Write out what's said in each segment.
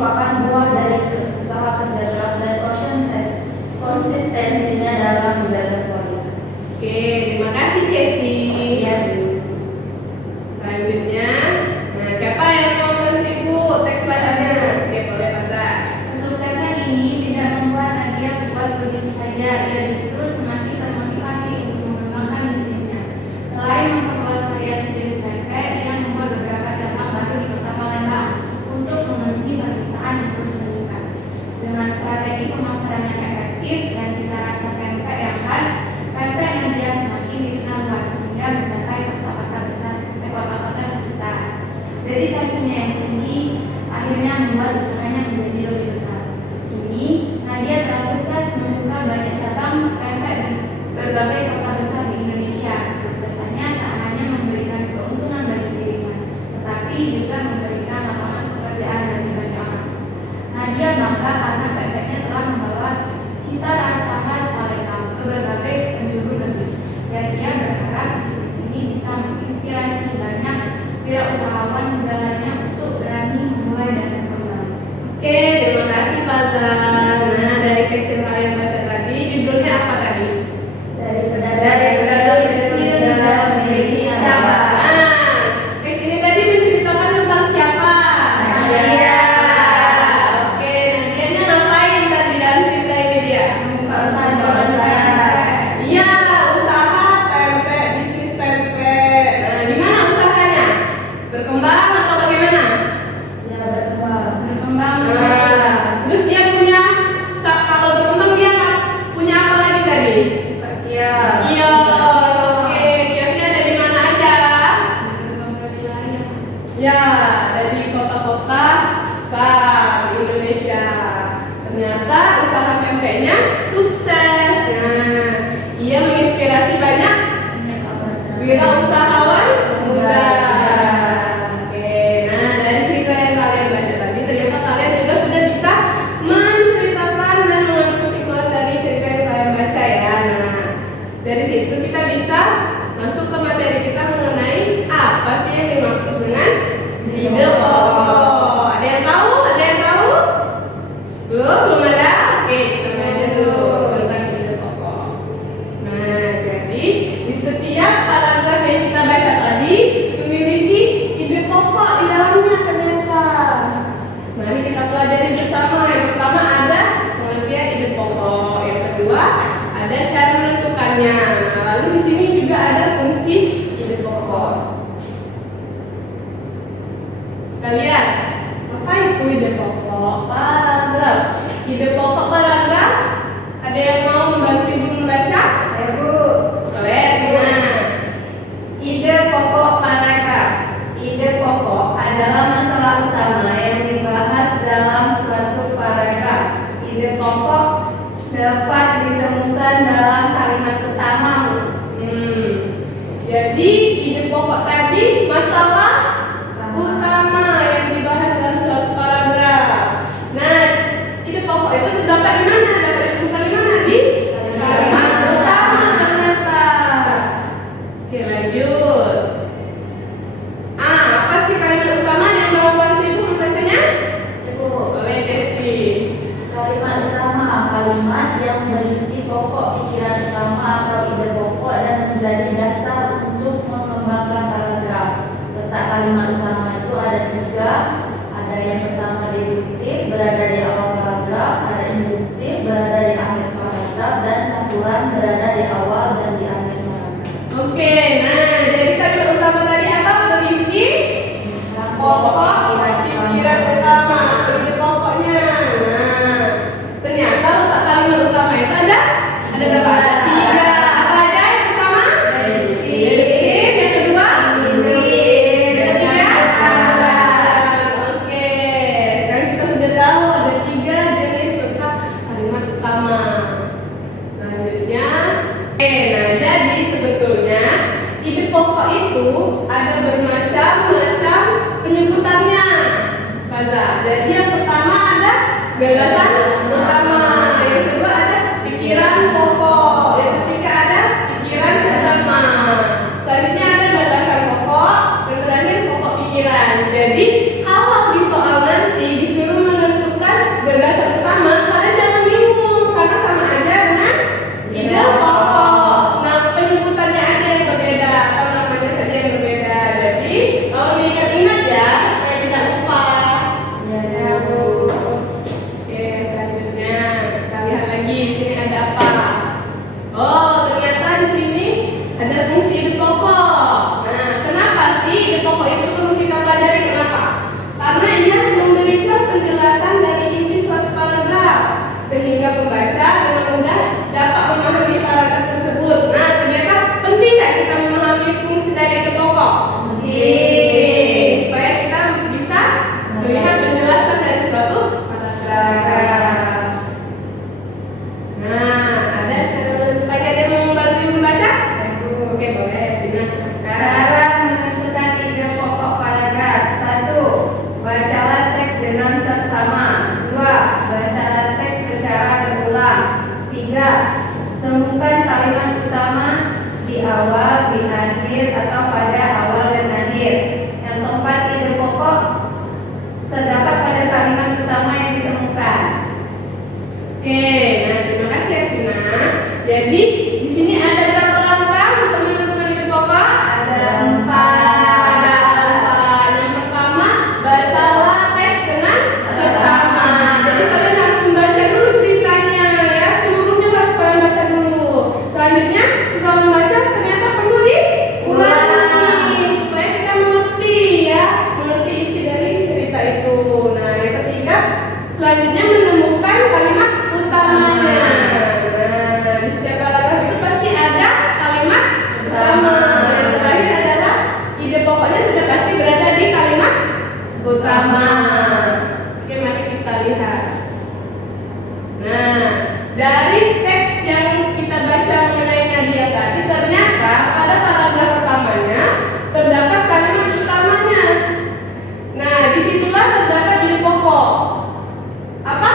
merupakan buah dari usaha kerja keras dan konsistensinya dalam terima kasih Cesi. Iya. Selanjutnya, nah siapa yang mau bantu Ibu teks lainnya? Oke, boleh baca. Kesuksesan ini tidak membuat Nadia puas begitu saja. Ia justru semakin termotivasi untuk mengembangkan bisnisnya. Selain memperluas variasi jenis pempek, ia membuat beberapa cabang baru di Kota Palembang untuk memenuhi permintaan yang terus meningkat. Dengan strategi pemasaran yang efektif dan cita rasa pempek yang khas, pempek Nadia semakin dikenal luas hingga mencapai kota-kota besar dan kota-kota sekitar. Dedikasinya yang tinggi akhirnya membuat usahanya menjadi lebih besar. Kini, Nadia telah sukses membuka banyak cabang pempek di berbagai kota besar di Indonesia. Kesuksesannya tak hanya memberikan keuntungan bagi dirinya, tetapi juga memberikan lapangan pekerjaan bagi banyak orang. Nadia bangga karena pempeknya telah membawa cita rasa khas Palembang ke berbagai penjuru negeri, dan ia berharap bisnis ini bisa menginspirasi banyak wirausahawan muda lainnya untuk berani memulai dan berkembang. Oke, terima kasih Faza. Nah, dari teks yang kalian baca tadi, judulnya apa tadi? Dari pedagang kecil dalam memiliki cabang. Nah, teks ini tadi menceritakan tentang siapa? Nadia. Oke, Nadianya ngapain tadi dalam cerita ini dia? Membuka usaha besar. Iya, usaha pempek, bisnis pempek. Nah, gimana usahanya? Berkembang atau bagaimana? Ya, berkembang. Nah, terus dia punya, kalau berkembang dia punya apa lagi tadi? Iya. Iya, oke. Kiosnya ada di mana aja? Berbagai wilayah. Ya, ada di kota-kota besar di Indonesia. Ternyata usaha pempeknya sukses. Nah, ia menginspirasi banyak wirausahawan muda. Oke, nah dari cerita yang kalian baca tadi, ternyata kalian juga sudah bisa menceritakan dan mengambil kesimpulan dari cerita yang kalian baca ya. Nah, dari situ kita bisa masuk ke materi kita mengenai apa sih yang dimaksud dengan ide pokok. Ada yang tahu? Ada yang tahu? Belum ada? Oke, kita belajar dulu tentang ide pokok. Nah, jadi di setiap paragraf yang kita baca tadi memiliki ide pokok di dalamnya ternyata. Mari kita pelajari bersama. Yang pertama ada pengertian ide pokok. Yang kedua ada cara menentukannya. Nah, lalu di sini juga ada fungsi ide pokok. Kalian, apa itu ide pokok? Paragraf. Ide pokok paragraf. Ada yang mau membantu ibu membaca? Ibu. Boleh, nah. Ide pokok paragraf. Ide pokok adalah masalah utama yang dibahas dalam suatu paragraf. Ide pokok dapat ditemukan dalam kalimat utama. Jadi ide pokok tadi masalah utama yang dibahas dalam suatu paragraf. Nah, ide pokok itu terdapat di mana? Dapat ditemukan di mana? Di kalimat utama ternyata. Oke, lanjut. Apa sih kalimat utama yang mau bantu ibu membacanya? Ibu. Boleh, Cesi. Kalimat utama, kalimat yang berisi pokok pikiran utama atau ide pokok dan menjadi dasar untuk mengembangkan paragraf. Letak kalimat utama itu ada 3. Ada yang pertama deduktif, berada di awal paragraf. Ada induktif, berada di akhir paragraf. Dan campuran, berada di awal dan di akhir paragraf. Oke, nah jadi kalimat utama tadi apa? Berisi pokok pikiran utama, ide pokoknya. Nah, ternyata letak kalimat utama itu ada berapa? Ada 3. Apa aja yang pertama? Deduktif. Yang kedua? Yang ketiga? Oke, sekarang kita sudah tahu ada 3 jenis letak kalimat utama. Selanjutnya, nah jadi sebetulnya ide pokok itu ada bermacam-macam penyebutannya. Faza. Jadi yang pertama ada gagasan utama, yang kedua ada pikiran pokok, yang ketiga ada pikiran utama. Selanjutnya ada gagasan pokok, yang terakhir pokok pikiran. Jadi kalau di soal nanti disuruh menentukan gagasan utama, kalian jangan bingung karena sama aja dengan ide pokok. Nah, penyebutan kalimat utama di awal, di akhir, atau pada awal dan akhir. Yang keempat, ide pokok terdapat pada kalimat utama yang ditemukan. Oke, nah terima kasih ya Vina. Jadi di sini ada berapa langkah untuk menentukan ide pokok? Ada 4. Ada 4. Yang pertama, bacalah teks dengan seksama. Jadi kalian harus membaca dulu ceritanya ya, seluruhnya harus kalian baca dulu. Selanjutnya setelah membaca ternyata perlu diulangi supaya kita mengerti ya, mengerti inti dari cerita itu. Nah yang ketiga, selanjutnya menemukan kalimat utamanya. Nah di setiap paragraf itu pasti ada kalimat utama. Yang terakhir adalah ide pokoknya sudah pasti berada di kalimat utama. Oke, mari kita lihat. Nah, dari teks yang kita baca mengenai Nadia tadi, ternyata pada paragraf pertamanya terdapat kalimat utamanya. Nah, disitulah terdapat ide pokok. Apa?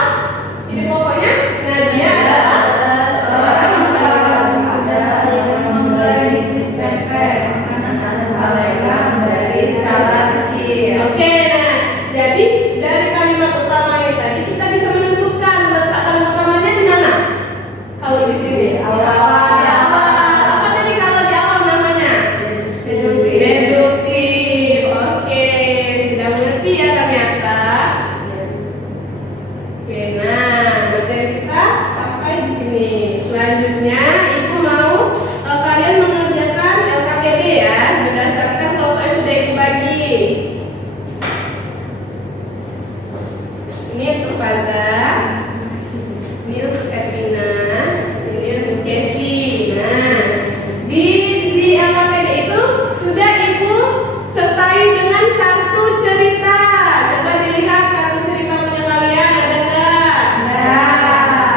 Ide pokoknya Nadia adalah seorang usahawan muda yang memulai bisnis pempek makanan khas Palembang dari skala kecil. Oke, nah jadi dari kalimat utama ini tadi kita bisa menentukan letak kalimat utamanya di mana? Kalau di sini Awal. Di awal. Apa tadi kalau di awal namanya? Deduktif. Deduktif. Oke, sudah mengerti ya ternyata. Oke, nah materi kita sampai di sini. Selanjutnya ibu mau kalian mengerjakan LKPD ya berdasarkan kelompok yang sudah ibu bagi. Ini untuk Faza, ini untuk Katrina, ini untuk Jessie. Nah, di LKPD itu sudah ibu sertai dengan kartu cerita. Coba dilihat kartu cerita punya kalian ada enggak? Ada.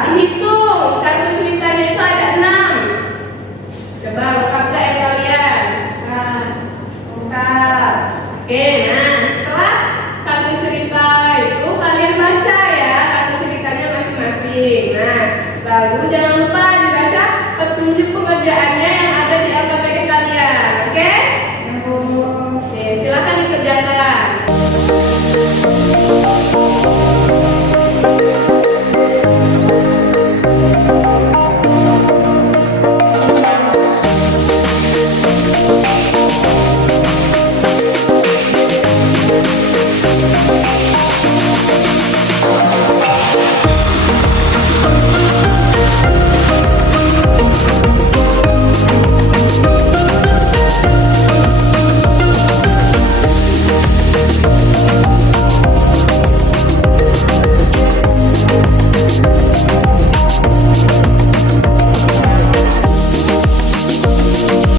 Dihitung kartu ceritanya itu ada 6. Coba lengkap enggak ya kalian? Lengkap. Oke, nah setelah kartu cerita itu kalian baca ya kartu ceritanya masing-masing. Nah, lalu jangan lupa dibaca petunjuk pengerjaannya yang ada di LKPD kalian. Oke? Oke, silakan dikerjakan.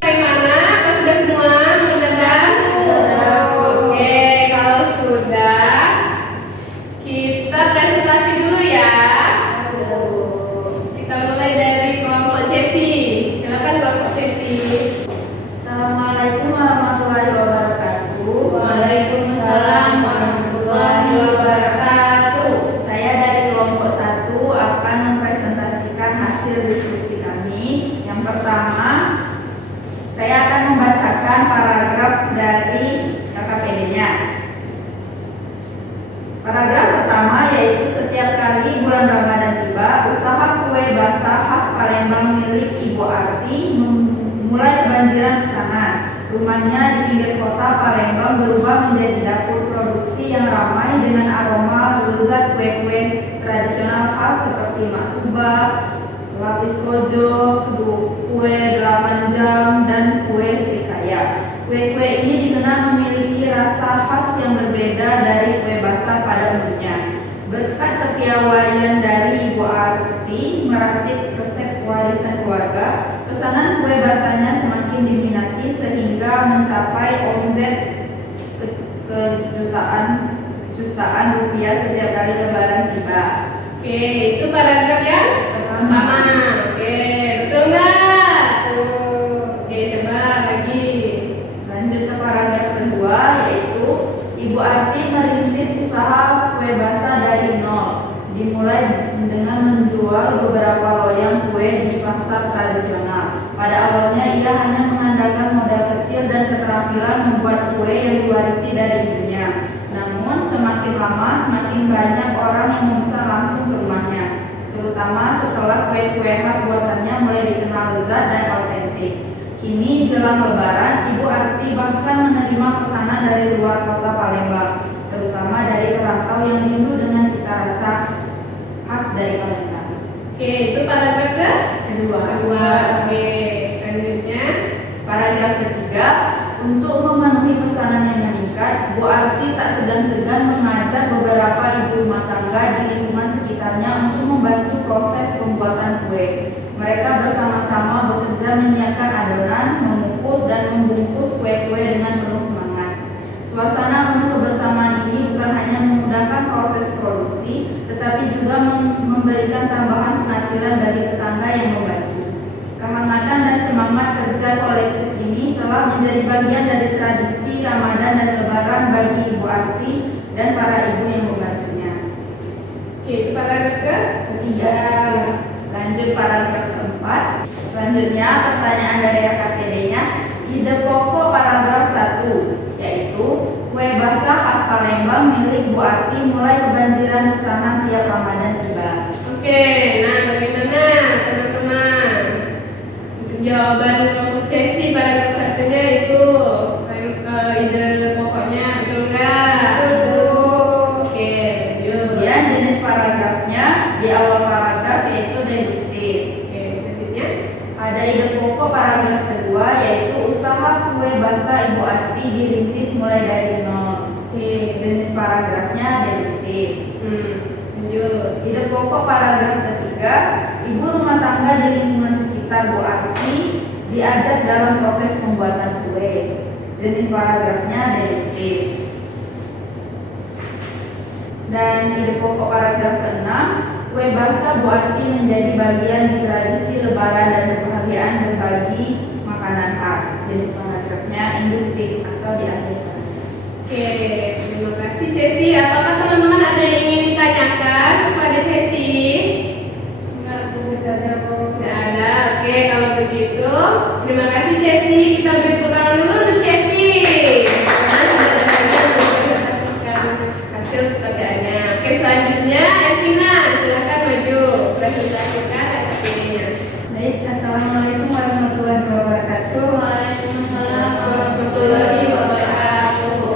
Bagaimana? Apa sudah semua mengerjakan? Oke, kalau sudah kita presentasi dulu ya. Kita mulai dari kelompok Jessie. Silakan kelompok Jessie. Assalamualaikum warahmatullahi wabarakatuh. Waalaikumsalam warahmatullahi wabarakatuh. Saya dari kelompok 1 akan mempresentasikan hasil diskusi kami. Yang pertama, saya akan membacakan paragraf dari KKPD-nya. Paragraf pertama yaitu setiap kali bulan Ramadan tiba, usaha kue basah khas Palembang milik Ibu Arti mulai kebanjiran pesanan. Rumahnya di pinggir kota Palembang berubah menjadi dapur produksi yang ramai dengan aroma lezat kue-kue tradisional khas seperti maksuba, lapis kojo, kue 8 jam, dan kue serikaya. Kue-kue ini dikenal memiliki rasa khas yang berbeda dari kue basah pada umumnya. Berkat kepiawaian dari Ibu Arti meracik resep warisan keluarga, pesanan kue basahnya semakin diminati sehingga mencapai omset ke jutaan rupiah setiap kali lebaran tiba. Oke, itu paragraf yang pertama. Oke, betul nggak? Oke, coba lagi. Lanjut ke paragraf kedua yaitu Ibu Arti merintis usaha kue basah dari nol. Dimulai dengan menjual beberapa loyang kue di pasar tradisional. ia hanya mengandalkan modal kecil dan keterampilan membuat kue yang diwarisi dari ibunya. Namun semakin lama semakin banyak orang yang memesan langsung ke rumahnya, terutama setelah kue-kue khas buatannya mulai dikenal lezat dan autentik. Kini jelang Lebaran, Ibu Arti bahkan menerima pesanan dari luar kota Palembang, terutama dari perantau yang rindu dengan cita rasa khas dari Palembang. Oke, itu paragraf Kedua. kedua. Oke, selanjutnya. Paragraf ketiga, untuk memenuhi pesanan yang meningkat, Bu Arti tak segan-segan mengajak beberapa ibu rumah tangga di lingkungan sekitarnya untuk membantu proses pembuatan kue. Mereka bersama-sama bekerja menyiapkan adonan, mengukus dan membungkus kue-kue dengan penuh semangat. Suasana penuh kebersamaan ini bukan hanya memudahkan proses produksi, tetapi juga memberikan tambahan penghasilan bagi tetangga yang membantu. Kehangatan dan semangat kerja kolektif ini telah menjadi bagian dari tradisi Ramadan dan Lebaran bagi Ibu Arti dan para ibu yang membantunya. Oke, itu paragraf Ketiga. Lanjut paragraf keempat. Selanjutnya pertanyaan dari KPD-nya. Ide pokok paragraf 1, yaitu kue basah khas Palembang milik Bu Arti mulai kebanjiran pesanan tiap Ramadan tiba. Oke, nah bagaimana teman-teman? Untuk jawaban kelompok Cesi paragraf satunya itu ide pokoknya betul nggak? Oke, lanjut. Kemudian jenis paragrafnya di awal paragraf yaitu deduktif. Oke, selanjutnya. Ada ide pokok paragraf kedua yaitu usaha kue basah Ibu Arti dirintis mulai dari nol. Oke, Jenis paragrafnya deduktif. lanjut. Ide pokok paragraf ketiga, ibu rumah tangga di lingkungan sekitar Bu Arti diajak dalam proses pembuatan kue. Jenis paragrafnya deduktif. Dan ide pokok paragraf ke-6, kue basah Bu Arti menjadi bagian di tradisi Lebaran dan kebahagiaan berbagi makanan khas. Jenis paragrafnya induktif atau diakhirkan. Oke, terima kasih Cesi. Apakah teman-teman ada yang ingin ditanyakan kepada Cesi? Nggak ada. Oke, kalau begitu terima kasih Cesi. Kita beri tepuk tangan dulu untuk Cesi. Karena sudah berhasil mempresentasikan hasil pekerjaannya. Oke, selanjutnya Evina, silakan maju presentasikan hasilnya. Baik, assalamualaikum warahmatullahi wabarakatuh. Waalaikumsalam Warahmatullahi wabarakatuh.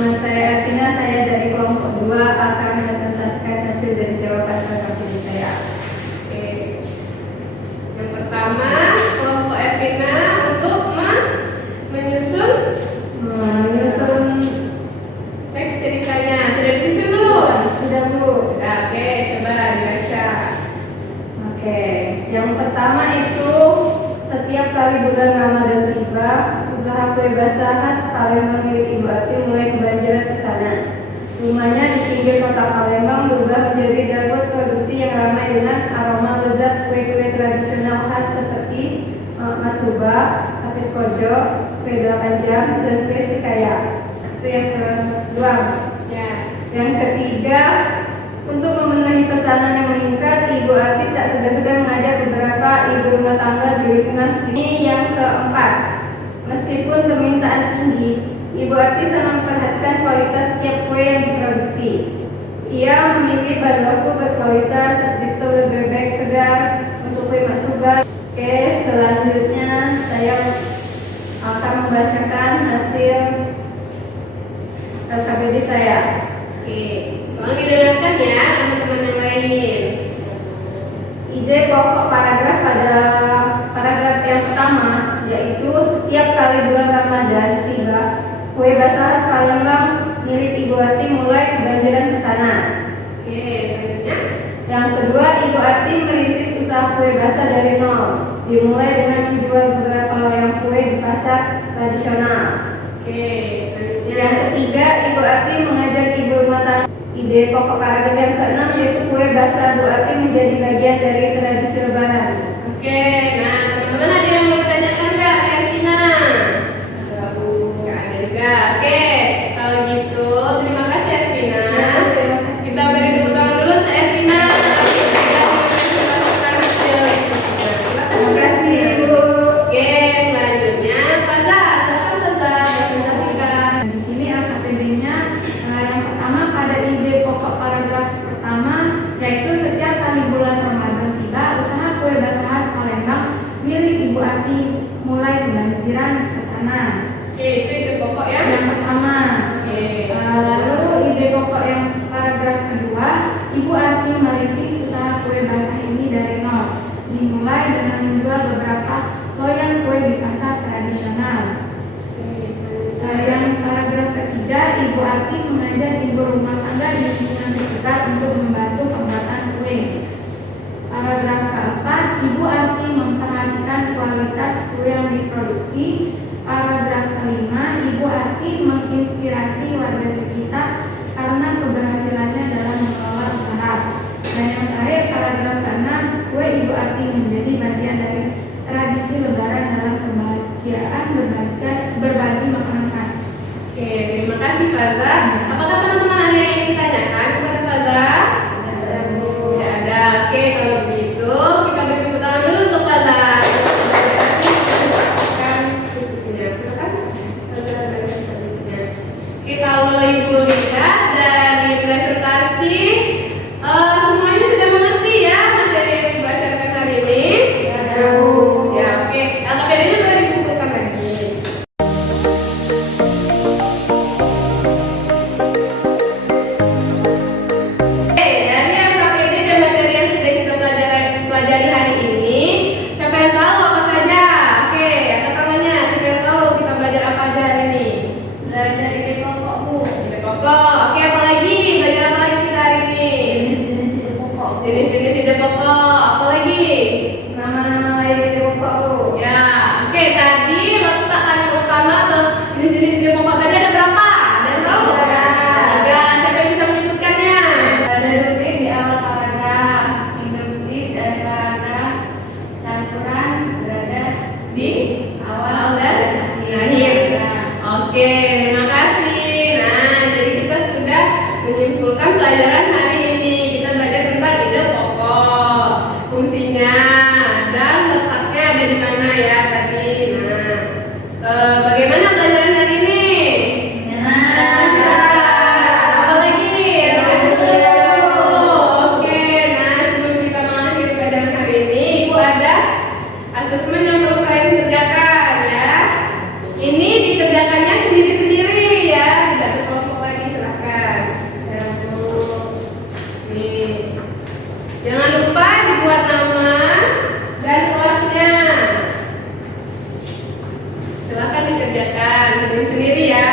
Nama saya Atina, saya dari kelompok 2 akan presentasikan hasil dari jawaban KPD saya. Oke. Yang pertama, kelompok Evina untuk menyusun Menyusun teks ceritanya. Sudah disusun belum? sudah Bu. Sudah, oke, coba dibaca. Oke, yang pertama itu setiap kali bulan Ramadan tiba, usaha kue basah khas Palembang milik Ibu Arti mulai kebanjiran pesanan. Rumahnya di pinggir kota Palembang berubah menjadi dapur produksi yang ramai dengan aroma lezat kue-kue tradisional khas seperti masuba, lapis kojo, kue 8 jam, dan kue sikaya. Itu yang kedua. Ya. Yang ketiga, untuk memenuhi pesanan yang meningkat, Ibu Arti tak segan-segan mengajak beberapa ibu rumah tangga di lingkungan sini. Yang keempat, meskipun permintaan tinggi, Ibu Arti sangat memperhatikan kualitas setiap kue yang diproduksi. Ia memilih bahan baku berkualitas seperti telur bebek segar untuk kue masuba. Oke, selanjutnya saya akan membacakan hasil LKPD saya. Oke. Tolong didengarkan ya teman-teman yang lain. Ide pokok paragraf pada paragraf yang pertama, yaitu setiap kali bulan Ramadan tiba, kue basah khas Palembang milik Ibu Arti mulai kebanjiran pesanan. Oke, selanjutnya. Yang kedua, Ibu Arti merintis usaha kue basah dari nol, dimulai dengan menjual beberapa loyang kue di pasar tradisional. Oke, selanjutnya. Yang ketiga, Ibu Arti mengajak ibu rumah tangga. Ide pokok paragraf yang keenam yaitu kue basah Bu Arti menjadi bagian dari tradisi Lebaran. Oke, nah teman-teman ada yang mau ditanyakan nggak, Ervina? Nggak ada juga. Oke, kalau gitu terima kasih Ervina. Terima kasih. Kita beri tepuk tangan dulu untuk Ervina. Terima kasih Bu. Oke, selanjutnya. Arti mulai kebanjiran pesanan. Oke, itu ide pokok ya. Yang pertama, Oke. lalu ide pokok yang paragraf kedua, Ibu Arti merintis usaha kue basah ini dari nol. Dimulai dengan menjual beberapa loyang kue di pasar tradisional. Yang paragraf ketiga, Ibu Arti mengajak ibu rumah tangga di lingkungan sekitar untuk membantu pembuatan kue. Paragraf keempat, Ibu Arti memperhatikan kualitas kue yang diproduksi. Paragraf kelima, Ibu Arti menginspirasi warga sekitar karena keberhasilannya dalam mengelola usaha. Dan yang terakhir, paragraf keenam, kue Ibu Arti menjadi bagian dari tradisi lebaran dalam kebahagiaan berbagi makanan khas. Oke, terima kasih Faza. Apakah teman-teman ada yang ingin ditanyakan kepada Faza? Tidak ada. Oke, kalau begitu kita beri tepuk tangan dulu untuk Faza. Silakan. Oke, kalau Ibu lihat dari presentasi semuanya sudah mengerti ya materi yang dibacakan hari ini? Ya, oke. LKPD-nya boleh dikumpulkan lagi. Dari LKPD dan materi yang sudah kita pelajari hari ini, siapa yang tahu apa saja? Oke, angkat tangannya. Siapa yang tahu kita belajar apa aja hari ini? Belajar ide pokok, Bu. Ide pokok. Oke, apa lagi? Belajar apa lagi kita hari ini? Jenis-jenis ide pokok. Jenis-jenis ide pokok. Apa lagi? Nama-nama lain ide pokok, Bu. Ya, oke. Tadi letak kandang utama atau jenis-jenis ide pokok tadi ada berapa? Ada yang tahu? Tiga. Siapa yang bisa menyebutkannya? Deduktif di awal paragraf, induktif dari paragraf, campuran berada Di awal dan akhir. paragraf. Oke, terima kasih. Nah, jadi kita sudah menyimpulkan pelajaran hari ini. Kita belajar tentang ide pokok, fungsinya, dan letaknya ada di mana ya tadi. Nah, bagaimana pelajaran hari ini? Apa lagi? Oke, nah sebelum kita mengakhiri pelajaran hari ini, Ibu ada asesmen yang perlu kalian kerjakan ya. Ini dikerjakannya sendiri-sendiri ya, tidak sekelompok lagi, silahkan. Ya, Bu. Nih. Jangan lupa dibuat nama dan kelasnya. Silahkan dikerjakan sendiri-sendiri ya.